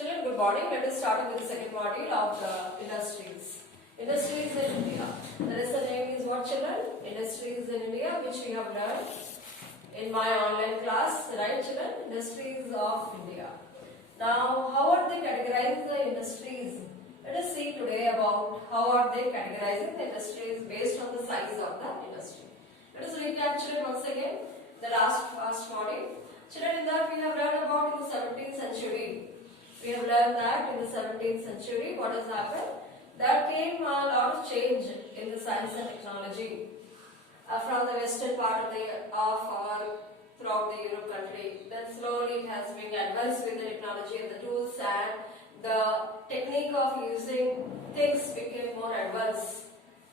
Children, good morning. Let us start with the second module of the industries. Industries in India. The lesson name is what, children? Industries in India, which we have learned in my online class, right, children? Industries of India. Now, how are they categorizing the industries? Let us see today about how are they categorizing the industries based on the size of the industry. Let us recap, children, once again the first module. Children, in that we have learned about in the 17th century. We have learned that in the 17th century, what has happened? There came a lot of change in the science and technology from the western part of our throughout the Europe country. Then slowly it has been advanced with the technology and the tools, and the technique of using things became more advanced.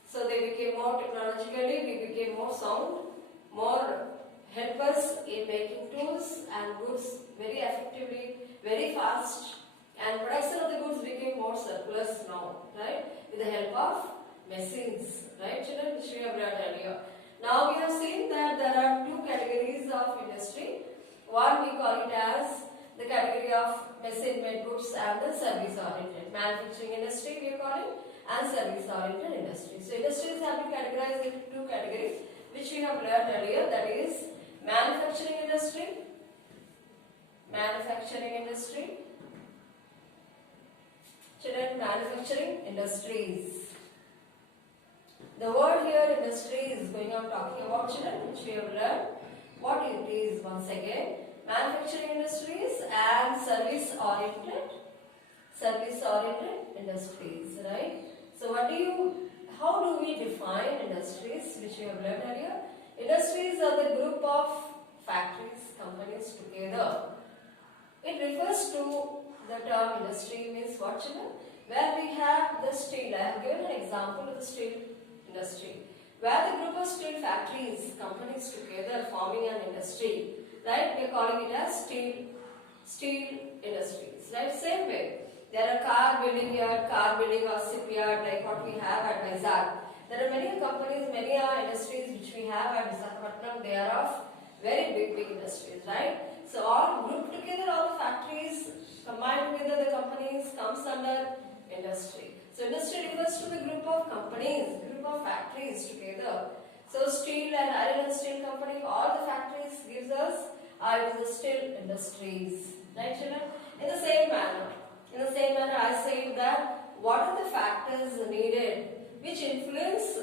So they became more technologically, we became more sound, more helpers in making tools and goods very effectively, very fast, and production of the goods became more surplus now, right, with the help of machines, right, children, which we have learned earlier. Now we have seen that there are two categories of industry. One we call it as the category of machine-made goods and the service-oriented. Manufacturing industry we call it, and service-oriented industry. So industries have been categorized into two categories, which we have learned earlier, that is manufacturing industry, children, manufacturing industries. The word here industry is going on talking about, children, which we have learned what it is once again. Manufacturing industries and service-oriented industries, right? So how do we define industries, which we have learned earlier? Industries are the group of factories, companies together. It refers to the term industry means what, children? Where we have the steel. I have given an example of the steel industry. Where the group of steel factories, companies together forming an industry, right? We are calling it as steel industries, right? Same way. There are car building or shipyard like what we have at Vizag. There are many companies, many industries which we have at Visakhapatnam. They are of very big industries, right? So all grouped together, all the factories combined together, the companies comes under industry. So industry refers to the group of companies, group of factories together. So steel and iron and steel company, all the factories gives us it is the steel industries, right, children? In the same manner, I say that what are the factors needed which influence,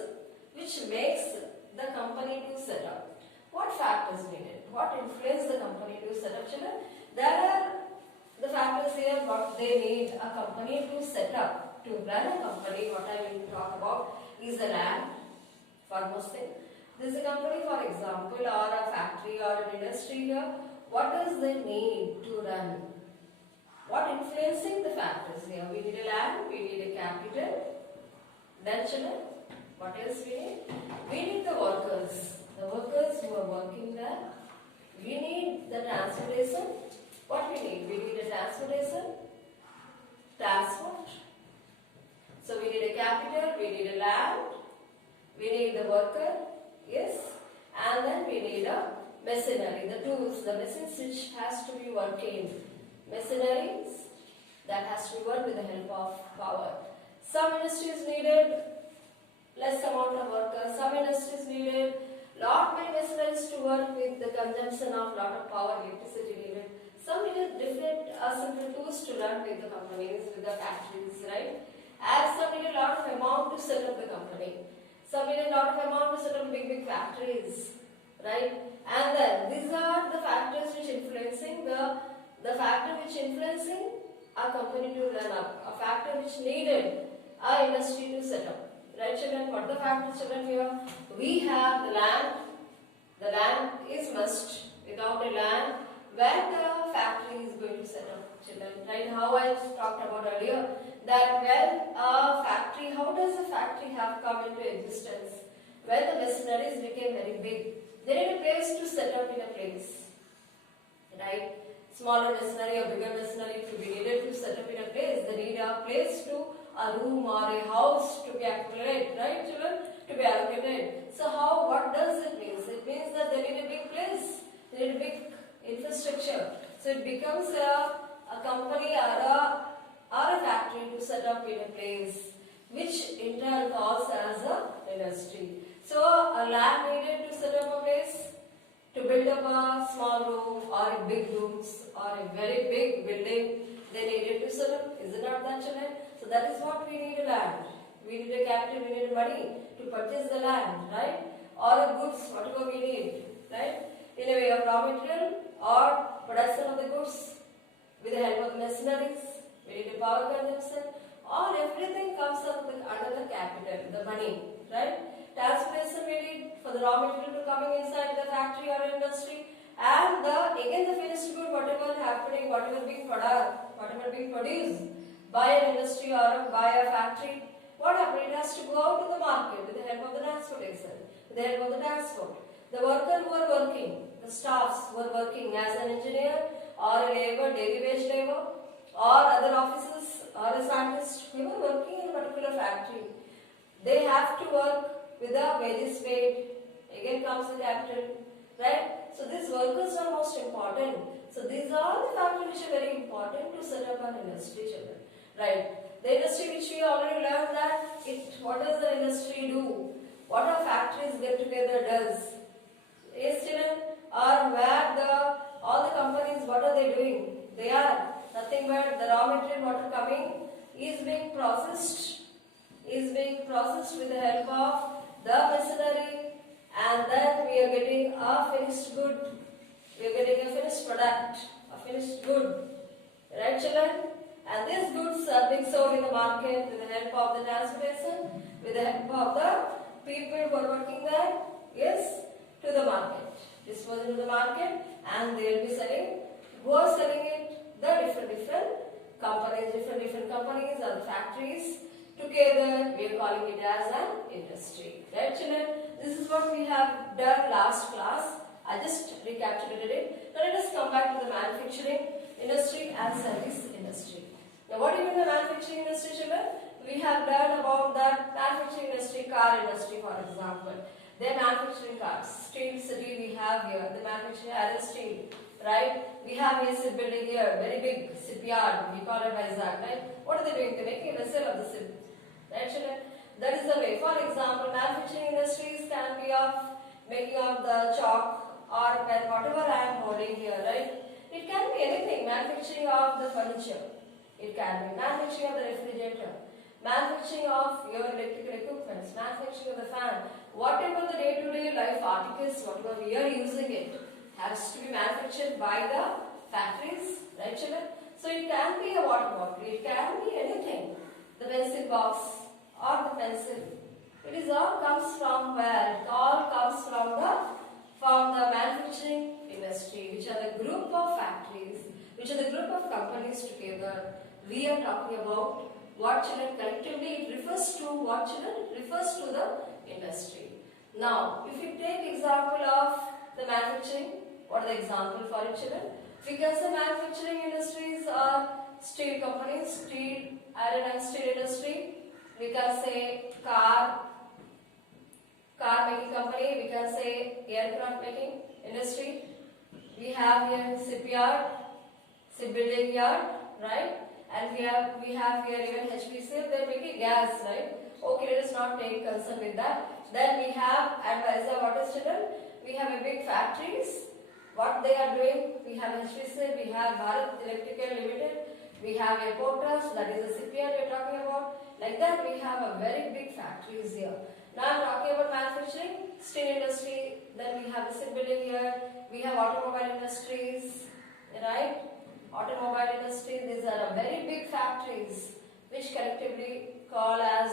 which makes the company to set up? What factors needed? What influence the company to set up, children? There are the factors here what they need a company to set up. To run a company, what I will talk about is the land, foremost thing. This is a company, for example, or a factory or an industry here. What does they need to run? What influencing the factors here? We need a land, we need a capital. Then, children, what else we need? We need the workers who are working there. We need the transportation. What we need? We need a transport. So we need a capital, we need a land, we need the worker, yes, and then we need a machinery, the tools, the machines which has to be working, machineries that has to be worked with the help of power. Some industries needed less amount of workers, some industries needed lot many machineries to work with the consumption of lot of power, electricity needed. Some needed different simple tools to run with the companies, with the factories, right? As some needed a lot of amount to set up the company. Some needed a lot of amount to set up big factories, right? And then these are the factors which influencing the factor which influencing a company to run up, a factor which needed a industry to set up. Right, children? What are the factors, children, here? We have the land. The land is must. Without a land, where the factory is going to set up, children? Right? How I talked about earlier, that when a factory, how does a factory have come into existence? When the machineries became very big, they need a place to set up in a place, right? Smaller machinery or bigger machinery to be needed to set up in a place. They need a place to, a room or a house to be allocated, right, children? To be allocated. So what does it mean? It means that they need a big place. They need a big infrastructure. So it becomes a a company or a factory to set up in a place, which in turn calls as a industry. So a land needed to set up a place, to build up a small room or a big rooms or a very big building, they needed to set up. Is it not that, children? So that is what we need, a land. We need a capital, we need money to purchase the land, right? Or a goods, whatever we need, right? In a way of raw material or production of the goods with the help of machineries, we need a power consumption, or everything comes under the capital, the money, right? Transportation we need for the raw material to coming inside the factory or industry, and again the finished good, whatever happening, whatever being produced by an industry or by a factory, what happens? It has to go out to the market with the help of the transportation, with the help of the transport. The workers who are working, the staffs who are working as an engineer or a labor, daily wage labor, or other officers or a scientist who are working in a particular factory, they have to work with the wages paid. Again comes the capital, right? So these workers are most important. So these are the factors which are very important to set up an industry, children, right? The industry which we already learned that what does the industry do? What a factories get together does? Yes, children, or where all the companies, what are they doing? They are nothing but the raw material what are coming is being processed with the help of the machinery, and then we are getting a finished good. We are getting a finished product, a finished good, right, children? And these goods are being sold in the market with the help of the transportation, with the help of the people who are working there, yes, to the market. Disposed into the market, and they will be selling. Who are selling it? The different companies or factories. Together, we are calling it as an industry. Right, children? This is what we have done last class. I just recapitulated it. Now let us come back to the manufacturing industry and service industry. Now what do you mean the manufacturing industry, children? We have learned about that manufacturing industry, car industry for example. They are manufacturing cars. Steel city we have here, the manufacturing iron steel, right? We have a ship building here, very big shipyard, we call it Vizag, right? What are they doing? They are making a vessel of the ship, right, children? That is the way. For example, manufacturing industries can be of making of the chalk or pen, whatever I am holding here, right? It can be anything. Manufacturing of the furniture. It can be manufacturing of the refrigerator, manufacturing of your electrical equipments, manufacturing of the fan. Whatever the day-to-day life articles, whatever we are using it, has to be manufactured by the factories, right, children? So it can be a water bottle, it can be anything. The pencil box or the pencil. It is all comes from where? It all comes from the manufacturing industry, which are the group of factories, which are the group of companies together. We are talking about what, children? Collectively it refers to what, children? It refers to the industry. Now, if you take example of the manufacturing, what are the example for it, children? We can say manufacturing industries are steel companies, steel, iron and steel industry. We can say car making company. We can say aircraft making industry. We have here shipbuilding yard, right? And we have here even HPCL. They are making gas, right? Okay, let us not take concern with that. Then we have at Vizag, what is, children? We have a big factories. What they are doing? We have HPCL, we have Bharat Electrical Limited, we have a Portas, that is a shipyard we are talking about. Like that, we have a very big factories here. Now I am talking about manufacturing, steel industry. Then we have a shipbuilding here. We have automobile industries, right? Automobile industry. These are a very big factories, which collectively call as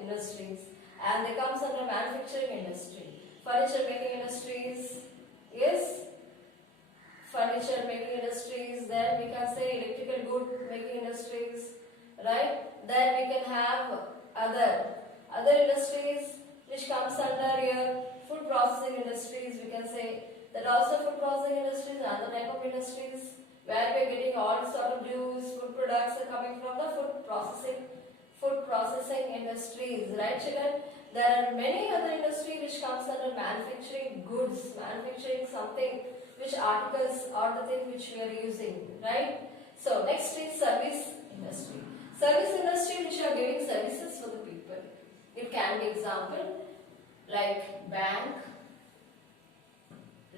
industries, and they comes under manufacturing industry. Furniture making industries, yes, furniture making industries. Then we can say electrical good making industries, right? Then we can have other industries which comes under here food processing industries. We can say that also food processing industries are the type of industries where we are getting all sort of juice, food products are coming from the food processing industries, right, children? There are many other industries which comes under manufacturing goods, manufacturing something, which articles are the thing which we are using, right? So next is service industry. Service industry which are giving services for the people. It can be example like bank,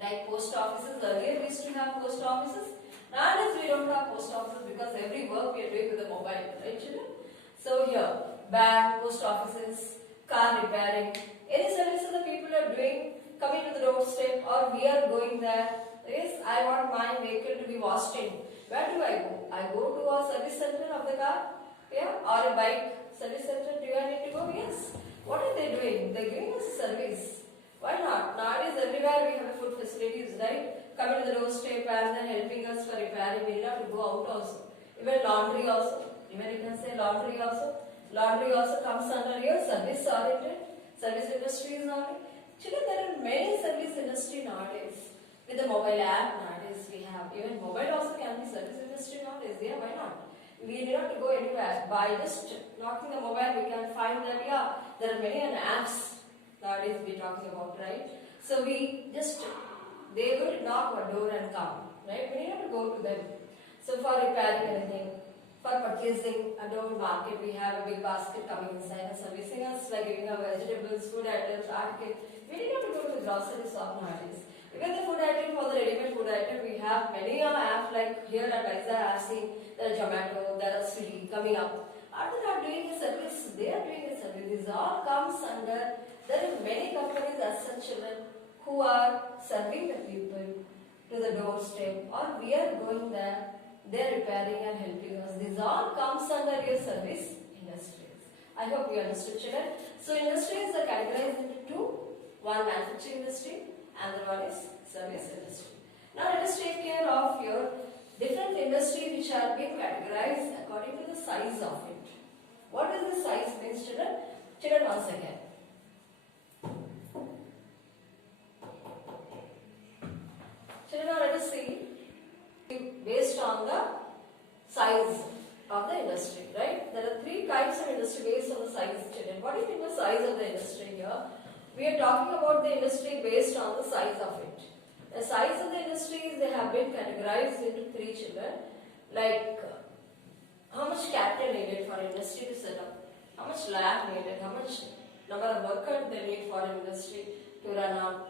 like post offices. Earlier we used to have post offices. Nowadays we don't have post offices because every work we are doing with the mobile, right children? So here, bank, post offices, car repairing, any services the people are doing, coming to the doorstep or we are going there. Yes, I want my vehicle to be washed in. Where do I go? I go to a service center of the car, yeah, or a bike service center. Do I need to go? Yes. What are they doing? They're giving us a service. Why not? Nowadays everywhere we have food facilities, right? Coming to the doorstep and then helping us for repairing. We don't have to go out also. Even laundry also. Even you can say laundry also. Laundry also comes under your service oriented. Service industry is only. Children, there are many service industry nowadays. With the mobile app nowadays we have. Even mobile also can be service industry nowadays. Yeah, why not? We need not to go anywhere. By just knocking the mobile we can find that yeah, there are many apps nowadays we talking about, right? So we just, they will knock our door and come, right? We need not to go to them. So for repairing anything, for purchasing at our market, we have a big basket coming inside and servicing us, like giving our vegetables, food items, articles. We need not to go to the grocery shop nowadays. Even the food item, for the ready-made food item, we have many apps like here at Liza, I have seen there are Zomato, there are Swiggy coming up. Are they not doing a service? They are doing a service. This all comes under, there are many companies as such children who are serving the people to the doorstep or we are going there, they are repairing and helping us. This all comes under your service industries. I hope you understood children. So industries are categorized into two. One manufacturing industry and the one is service industry. Now let us take care of your different industries which are being categorized according to the size of it. What is the size means children? Children, once again. Children, now let us see based on the size of the industry, right? There are three types of industry based on the size, children. What do you think the size of the industry here? We are talking about the industry based on the size of it. The size of the industries, they have been categorized into three, children. Like how much capital needed for industry to set up, how much land needed, how much number of workers they need for industry to run on,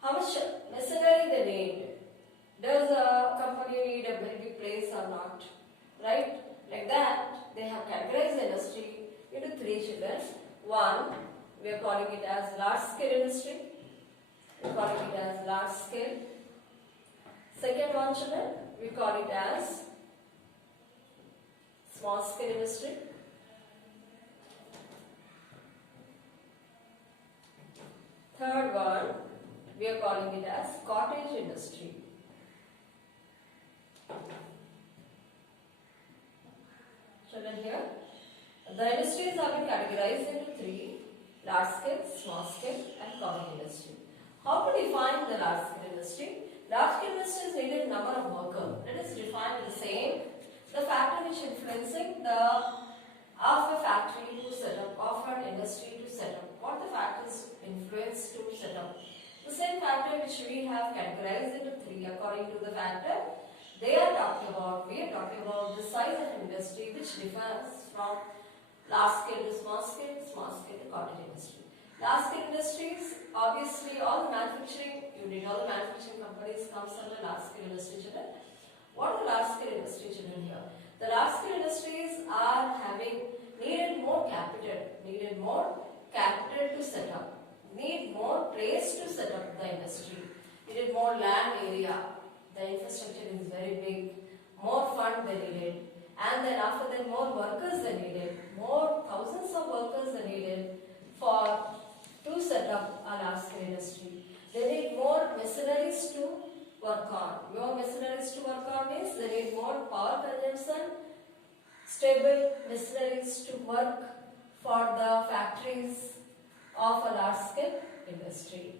how much machinery they need, does a company need a very big place or not, right? Like that, they have categorized the industry into three, children. One, we are calling it as large scale industry. We are calling it as large scale. Second one, children, we call it as small scale industry. Third one, we are calling it as cottage industry. Children, here, the industries have been categorized into three: large scale, small scale and cottage industry. How to define the large scale industry? Large scale industry is needed number of workers. Let us define the same. The factor which influencing the of a factory to set up, of an industry to set up. What the factors influence to set up? The same factor which we have categorized into three according to the factor. We are talking about the size of industry which differs from large scale to small scale to cottage industry. Large scale industries, obviously all the manufacturing unit, all the manufacturing companies comes under large scale industry, children. What are the large scale industry, children, here? The large scale industries are needed more capital to set up, need more place to set up the industry, needed more land area, the infrastructure is very big, more fund they needed, and then after that more workers they needed, more thousands of workers they needed to set up a large scale industry. They need more machineries to work on. More machineries to work on means they need more power consumption, stable machineries to work for the factories of a large scale industry.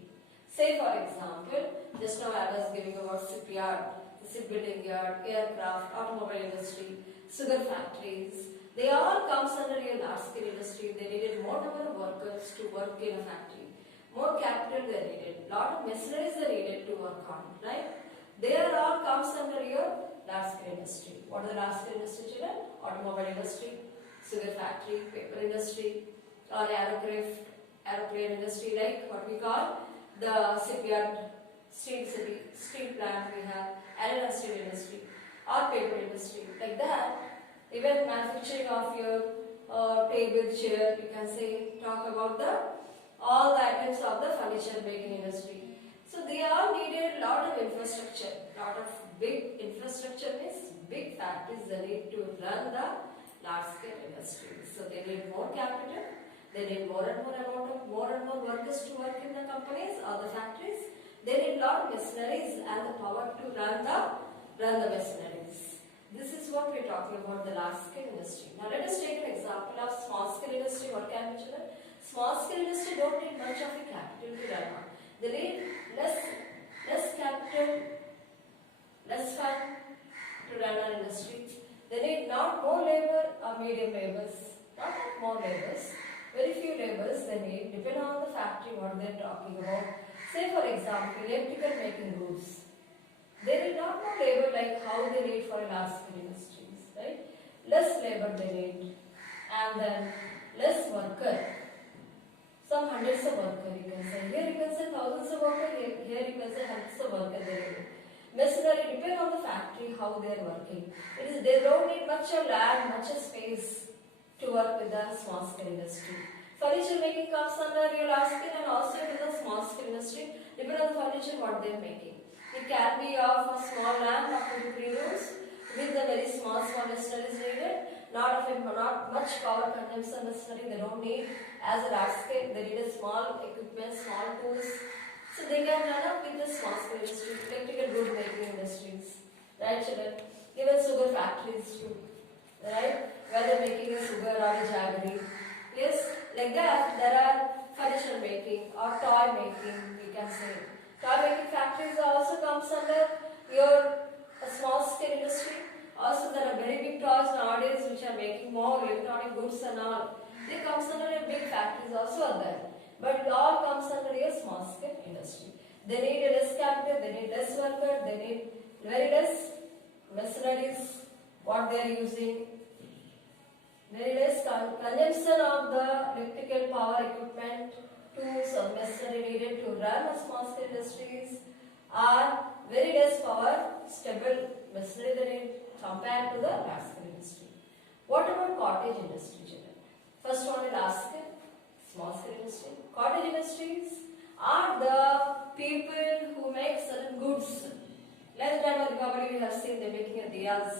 Say for example, just now I was giving about shipyard, the shipbuilding yard, aircraft, automobile industry, sugar factories. They all comes under a large scale industry. They needed more number of workers to work in a factory. More capital they needed. Lot of machineries they needed to work on, right? They are all comes under your large scale industry. What is the large scale industry, children? Automobile industry, sugar factory, paper industry, or aeroplane industry, like what we call the shipyard, steel plant we have, iron and steel industry, or paper industry, like that. Even manufacturing of your table, chair, you can say, talk about the all the items of the furniture making industry. So they all needed lot of infrastructure, lot of big infrastructure means big factories they need to run the large scale industries. So they need more capital, they need more and more workers to work in the companies or the factories. They need lot of machineries and the power to run the machineries. This is what we are talking about, the large scale industry. Now let us take an example of small scale industry. What can be children? Small scale industry don't need much of a capital to run on. They need less capital, less fund to run an industry. They need not more labor or medium labors, not more labors. Very few labors they need, depending on the factory what they are talking about. Say for example, electrical making goods. They need not more labor like how they need for large scale industries, right? Less labor they need, and then less worker. Some hundreds of workers you can say. Here you can say thousands of workers, here you can say hundreds of workers they need. Machinery depend on the factory how they are working. They don't need much of land, much of space to work with the small scale industry. Furniture making comes under your large scale and also with the small scale industry. Depend on the furniture what they are making. It can be of a small land of 2 to 3 rooms with the very small machinery is needed. Not much power consumption machinery they don't need as a large scale. They need a small equipment, small tools. So they can run up with the small scale industry, electrical good making industries, right children? Even sugar factories too, right? Whether making a sugar or a jaggery. Yes, like that there are furniture making or toy making we can say. Toy making factories also comes under your small scale industry. Also there are very big toys nowadays which are making more electronic goods and all. They comes under a big factories also are there. But it all comes under a small scale industry. They need a less capital, they need less worker, they need very less machineries, what they are using. Very less consumption of the electrical power equipment to some machinery needed to run a small scale industries are very less power stable machinery they need compared to the large scale industry. What about cottage industry, children? First one is large scale, small scale industry. Cottage industries are the people who make certain goods. Like the time of Diwali we have seen they making a diyas,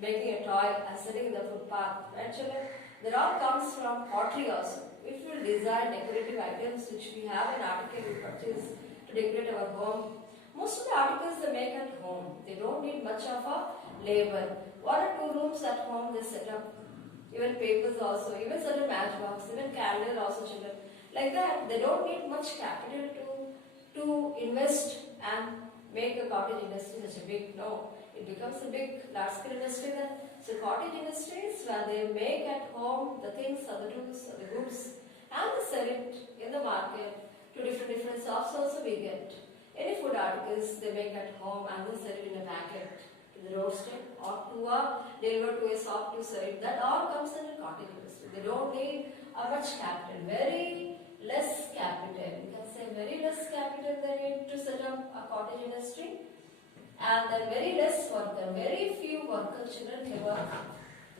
making a toy and selling in the footpath. Right children? That all comes from pottery also. If we design decorative items which we have an article we purchase to decorate our home, most of the articles they make at home. They don't need much of a labor. 1 or 2 rooms at home they set up. Even papers also, even certain matchbox, even candle also children. Like that, they don't need much capital to invest and make a cottage industry such a big, no. It becomes a big large scale industry then. So cottage industries where they make at home the things or the tools or the goods and they sell it in the market to different shops also we get. Any food articles they make at home and they sell it in a packet to the roaster or to deliver to a shop to sell it. That all comes under cottage industry. They don't need much capital, very less capital. You can say very less capital they need to set up a cottage industry. And then very less worker, very few worker children they work.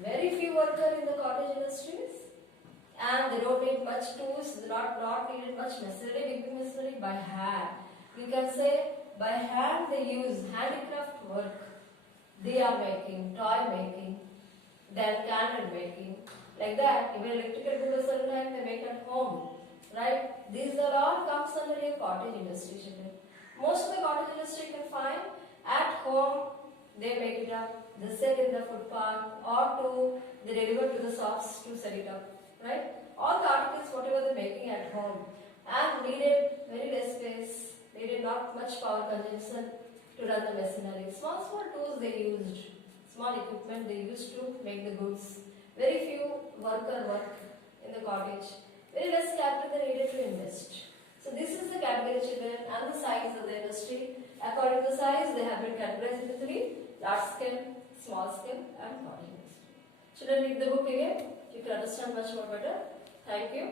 Very few worker in the cottage industries. And they don't need much tools, they not needed much machinery, big machinery by hand. You can say by hand they use handicraft work. They are making, toy making, then candle making. Like that, even electrical goods sometimes they make at home. Right? These are all comes under a cottage industry children. Most of the cottage industry you can find at home, they make it up, they sell in the footpath or they deliver to the shops to sell it up. Right? All the articles whatever they are making at home and needed very less space, needed not much power consumption to run the machinery. Small tools they used, small equipment they used to make the goods. Very few worker work in the cottage. Very less capital they needed to invest. So this is the category children and the size of the industry. According to size, they have been categorized into three: large scale, small scale, and modular scale. Should I read the book again? You can understand much more better. Thank you.